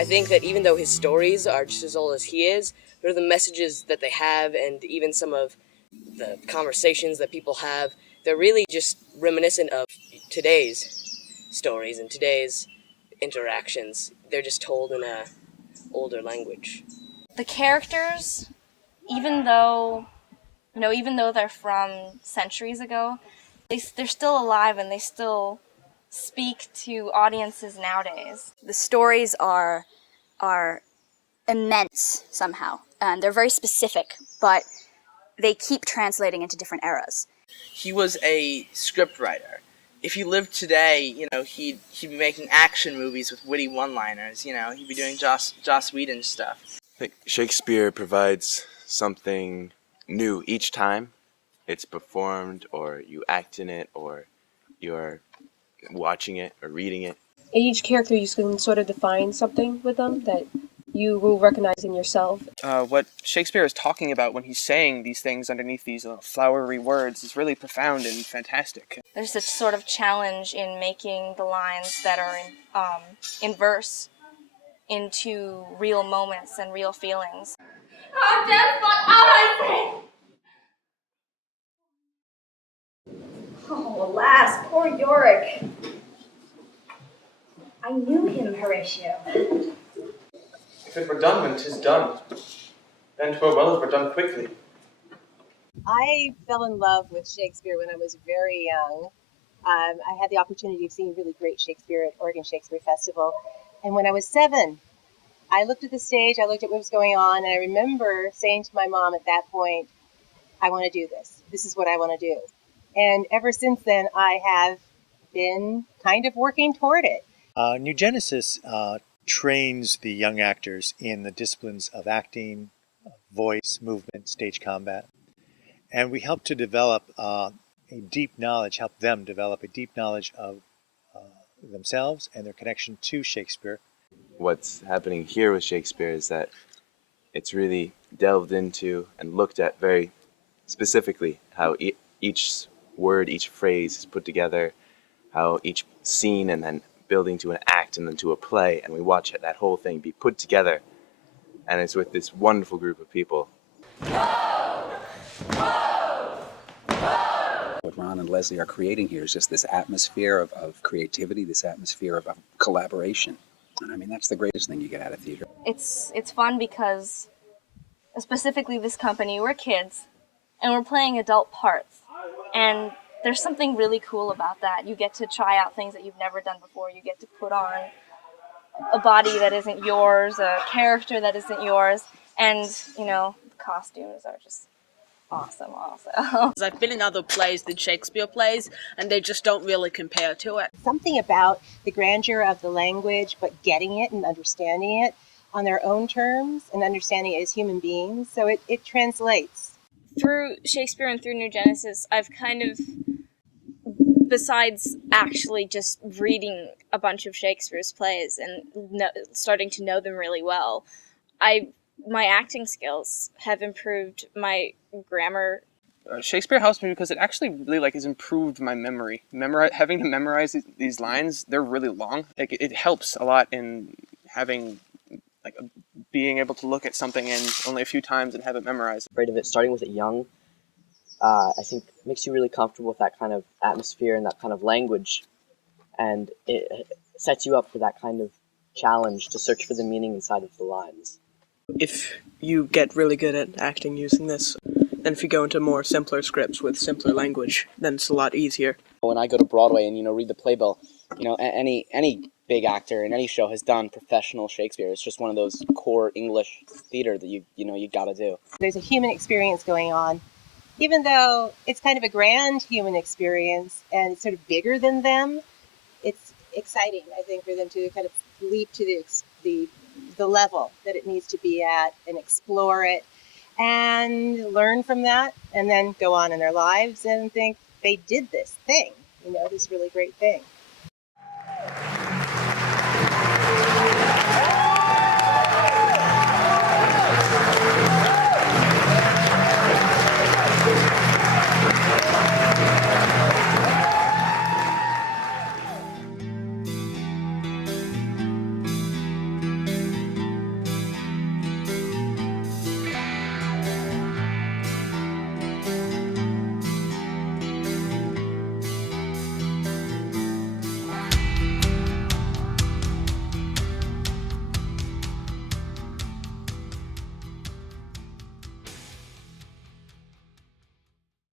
I think that even though his stories are just as old as he is, they're the messages that they have, and even some of the conversations that people have, they're really just reminiscent of today's stories and today's interactions. They're just told in a older language. The characters, even though they're from centuries ago, they're still alive and they still speak to audiences nowadays. The stories are immense somehow, and they're very specific, but they keep translating into different eras. He was a scriptwriter. If he lived today, he'd be making action movies with witty one-liners. He'd be doing Joss Whedon stuff. I think Shakespeare provides something new each time it's performed, or you act in it, or you're watching it or reading it. Each character, you can sort of define something with them that you will recognize in yourself. What Shakespeare is talking about when he's saying these things underneath these flowery words is really profound and fantastic. There's a sort of challenge in making the lines that are in verse into real moments and real feelings. How death fought out, I say! Oh, alas, poor Yorick. I knew him, Horatio. If it were done when 'tis done, then 'twere well it were done quickly. I fell in love with Shakespeare when I was very young. I had the opportunity of seeing really great Shakespeare at Oregon Shakespeare Festival. And when I was 7, I looked at the stage, I looked at what was going on, and I remember saying to my mom at that point, I want to do this. This is what I want to do. And ever since then, I have been kind of working toward it. New Genesis trains the young actors in the disciplines of acting, voice, movement, stage combat. And we help to develop help them develop a deep knowledge of themselves and their connection to Shakespeare. What's happening here with Shakespeare is that it's really delved into and looked at very specifically how each word, each phrase is put together, how each scene and then building to an act and then to a play, and we watch that whole thing be put together, and it's with this wonderful group of people. What Ron and Leslie are creating here is just this atmosphere of creativity, this atmosphere of collaboration. And I mean, that's the greatest thing you get out of theater. It's fun because, specifically this company, we're kids, and we're playing adult parts. And there's something really cool about that. You get to try out things that you've never done before. You get to put on a body that isn't yours, a character that isn't yours, and, the costumes are just awesome also. I've been in other plays than Shakespeare plays, and they just don't really compare to it. Something about the grandeur of the language, but getting it and understanding it on their own terms and understanding it as human beings, so it translates. Through Shakespeare and through New Genesis, I've kind of, besides actually just reading a bunch of Shakespeare's plays and starting to know them really well, my acting skills have improved, my grammar. Shakespeare helps me because it actually really has improved my memory. Having to memorize these lines, they're really long. It helps a lot in having being able to look at something in only a few times and have it memorized. Afraid of it, starting with it young, I think makes you really comfortable with that kind of atmosphere and that kind of language, and it sets you up for that kind of challenge to search for the meaning inside of the lines. If you get really good at acting using this, then if you go into more simpler scripts with simpler language, then it's a lot easier. When I go to Broadway and, read the playbill, any big actor in any show has done professional Shakespeare. It's just one of those core English theater that you gotta do. There's a human experience going on, even though it's kind of a grand human experience and it's sort of bigger than them. It's exciting, I think, for them to kind of leap to the level that it needs to be at and explore it and learn from that, and then go on in their lives and think they did this thing, this really great thing.